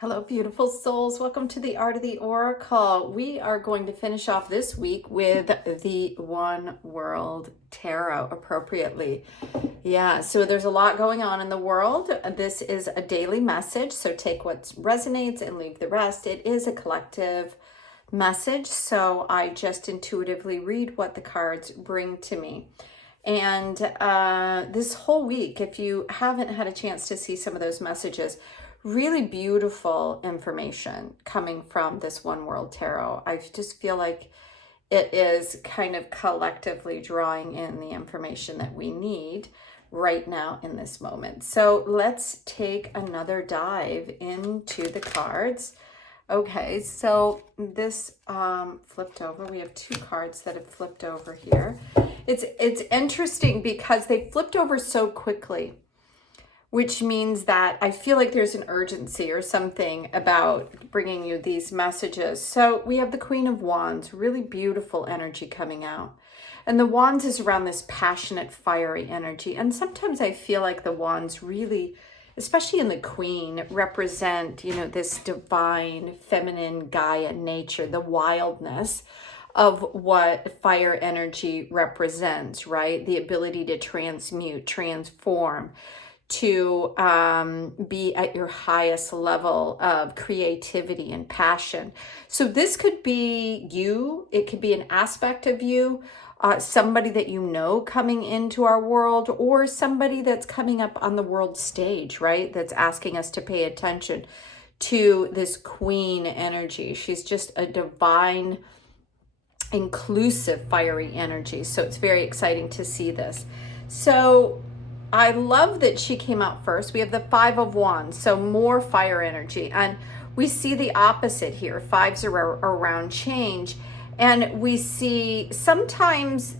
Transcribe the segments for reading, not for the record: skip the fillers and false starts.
Hello, beautiful souls. Welcome to the Art of the Oracle. We are going to finish off this week with the One World Tarot appropriately. Yeah, so there's a lot going on in the world. This is a daily message, so take what resonates and leave the rest. It is a collective message, so I just intuitively read what the cards bring to me. And this whole week, if you haven't had a chance to see some of those messages, really beautiful information coming from this One World Tarot. I just feel like it is kind of collectively drawing in the information that we need right now in this moment. So let's take another dive into the cards. Okay, so this flipped over. We have two cards that have flipped over here. It's interesting because they flipped over so quickly, which means that I feel like there's an urgency or something about bringing you these messages. So we have the Queen of Wands, really beautiful energy coming out. And the Wands is around this passionate, fiery energy. And sometimes I feel like the Wands really, especially in the Queen, represent, this divine, feminine Gaia nature, the wildness of what fire energy represents, right? The ability to transmute, transform, to be at your highest level of creativity and passion. So this could be you. It could be an aspect of you, somebody that you know coming into our world, or somebody that's coming up on the world stage, right? That's asking us to pay attention to this queen energy. She's just a divine, inclusive, fiery energy. So it's very exciting to see this. So I love that she came out first. We have the Five of Wands, so more fire energy. And we see the opposite here. Fives are around change. And we see sometimes,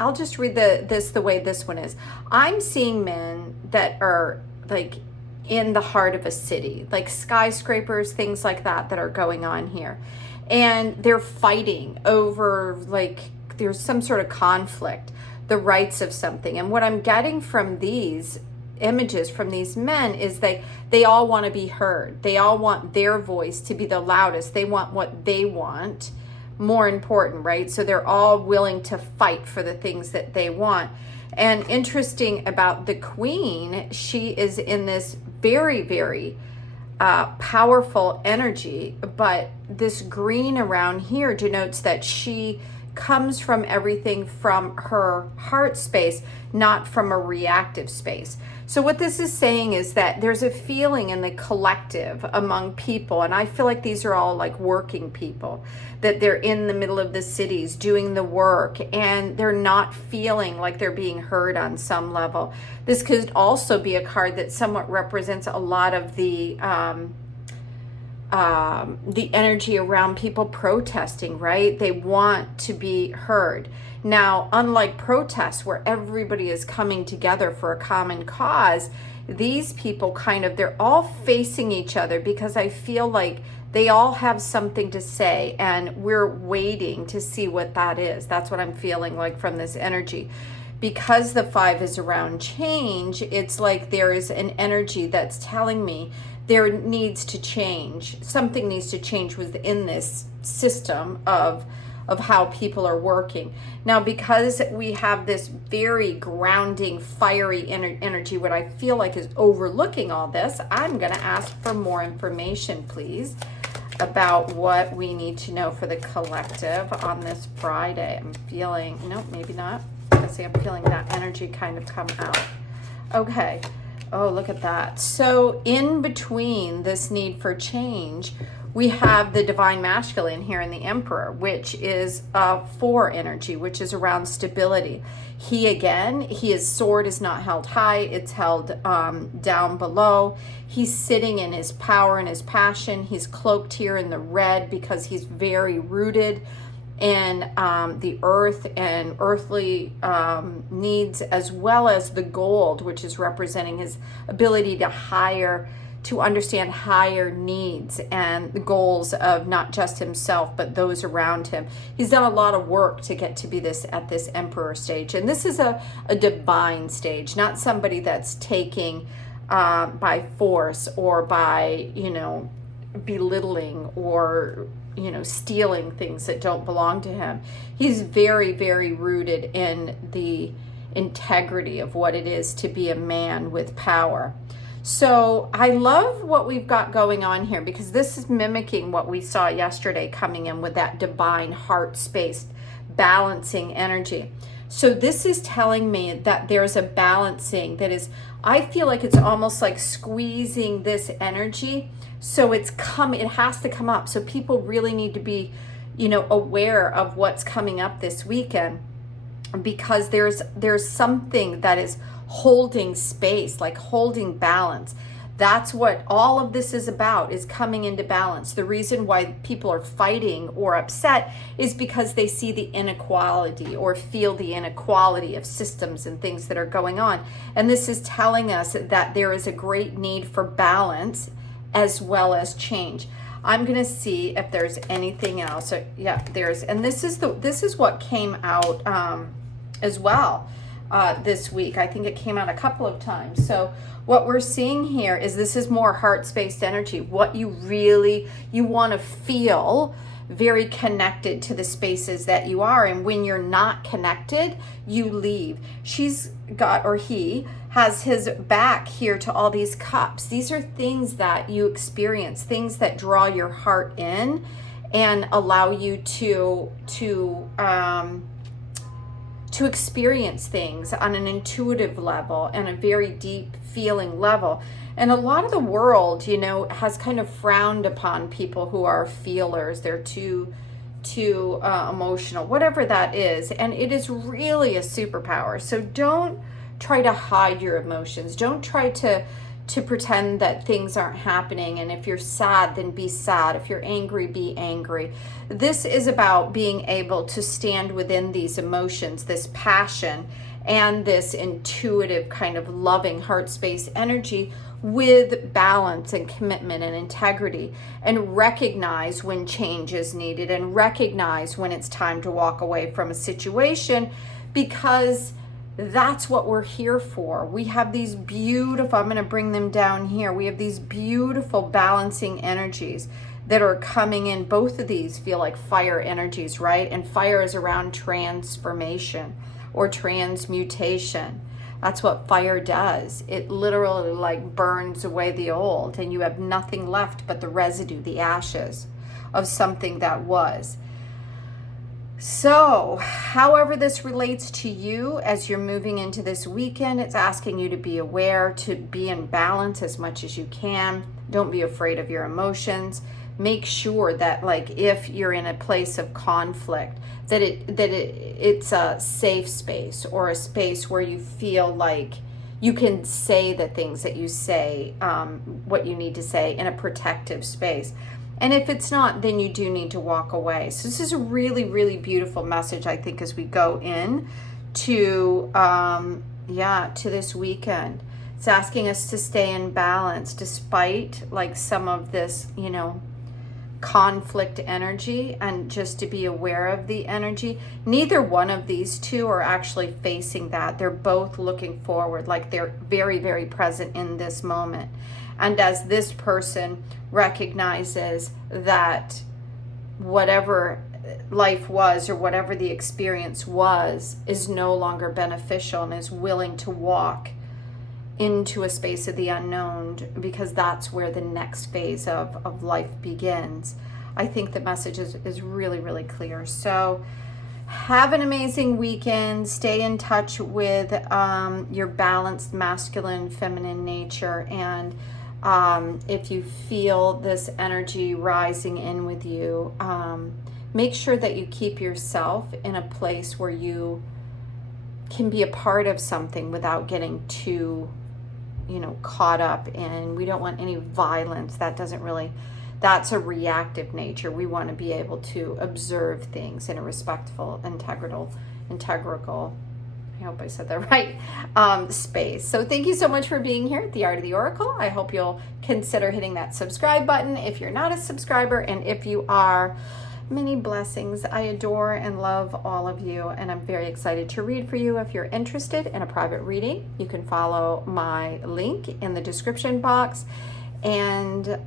I'll just read this the way this one is. I'm seeing men that are like in the heart of a city, like skyscrapers, things like that are going on here. And they're fighting over, like, there's some sort of conflict, the rights of something. And what I'm getting from these images from these men is they all want to be heard. They all want their voice to be the loudest. They want what they want more important, right? So they're all willing to fight for the things that they want. And interesting about the Queen, she is in this very, very powerful energy, but this green around here denotes that she comes from everything from her heart space, not from a reactive space. So what this is saying is that there's a feeling in the collective among people, and I feel like these are all like working people, that they're in the middle of the cities doing the work, and they're not feeling like they're being heard on some level. This could also be a card that somewhat represents a lot of the energy around people protesting, right? They want to be heard. Now, unlike protests where everybody is coming together for a common cause, these people they're all facing each other because I feel like they all have something to say and we're waiting to see what that is. That's what I'm feeling like from this energy. Because the Five is around change, it's like there is an energy that's telling me there needs to change. Something needs to change within this system of how people are working. Now, because we have this very grounding, fiery energy, what I feel like is overlooking all this, I'm going to ask for more information, please, about what we need to know for the collective on this Friday. I'm feeling, no, maybe not. I'm feeling that energy kind of come out. Okay. Oh, look at that. So in between this need for change, we have the divine masculine here in the Emperor, which is four energy, which is around stability. His sword is not held high, it's held down below. He's sitting in his power and his passion. He's cloaked here in the red because he's very rooted in the earth and earthly needs, as well as the gold, which is representing his ability to understand higher needs and the goals of not just himself, but those around him. He's done a lot of work to get to be at this Emperor stage. And this is a divine stage, not somebody that's taking by force or by, belittling or, stealing things that don't belong to him. He's very, very rooted in the integrity of what it is to be a man with power. So I love what we've got going on here, because this is mimicking what we saw yesterday coming in with that divine heart space balancing energy. So this is telling me that there's a balancing that is, I feel like it's almost like squeezing this energy. So it has to come up. So people really need to be, aware of what's coming up this weekend, because there's something that is holding space, like holding balance. That's what all of this is about, is coming into balance. The reason why people are fighting or upset is because they see the inequality or feel the inequality of systems and things that are going on. And this is telling us that there is a great need for balance as well as change. I'm going to see if there's anything else. So, yeah, and this is what came out as well this week. I think it came out a couple of times. So what we're seeing here is this is more heart-spaced energy. What you want to feel very connected to the spaces that you are. And when you're not connected, you leave. He has his back here to all these cups. These are things that you experience, things that draw your heart in and allow you to experience things on an intuitive level and a very deep feeling level. And a lot of the world, has kind of frowned upon people who are feelers. They're too emotional, whatever that is. And it is really a superpower. So don't try to hide your emotions. Don't try to pretend that things aren't happening. And if you're sad, then be sad. If you're angry, be angry. This is about being able to stand within these emotions, this passion, and this intuitive kind of loving heart space energy with balance and commitment and integrity, and recognize when change is needed and recognize when it's time to walk away from a situation, because that's what we're here for. We have these beautiful, I'm going to bring them down here. We have these beautiful balancing energies that are coming in. Both of these feel like fire energies, right? And fire is around transformation or transmutation. That's what fire does. It literally like burns away the old, and you have nothing left but the residue, the ashes of something that was. So, however this relates to you as you're moving into this weekend, it's asking you to be aware, to be in balance as much as you can. Don't be afraid of your emotions. Make sure that, like, if you're in a place of conflict, that it's a safe space, or a space where you feel like you can say the things that you say, what you need to say, in a protective space. And if it's not, then you do need to walk away. So this is a really, really beautiful message, I think, as we go in to this weekend. It's asking us to stay in balance despite like some of this, conflict energy, and just to be aware of the energy. Neither one of these two are actually facing that. They're both looking forward, like they're very, very present in this moment. And as this person recognizes that whatever life was, or whatever the experience was, is no longer beneficial, and is willing to walk into a space of the unknown, because that's where the next phase of life begins. I think the message is really, really clear. So have an amazing weekend. Stay in touch with your balanced masculine, feminine nature. And if you feel this energy rising in with you, make sure that you keep yourself in a place where you can be a part of something without getting too caught up in. We don't want any violence. That's a reactive nature. We want to be able to observe things in a respectful, integral, I hope I said that right, space. So thank you so much for being here at The Art of the Oracle. I hope you'll consider hitting that subscribe button if you're not a subscriber, and if you are, Many blessings. I adore and love all of you, and I'm very excited to read for you. If you're interested in a private reading, you can follow my link in the description box. And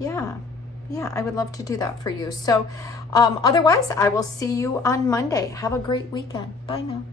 yeah, I would love to do that for you. So otherwise, I will see you on Monday. Have a great weekend. Bye now.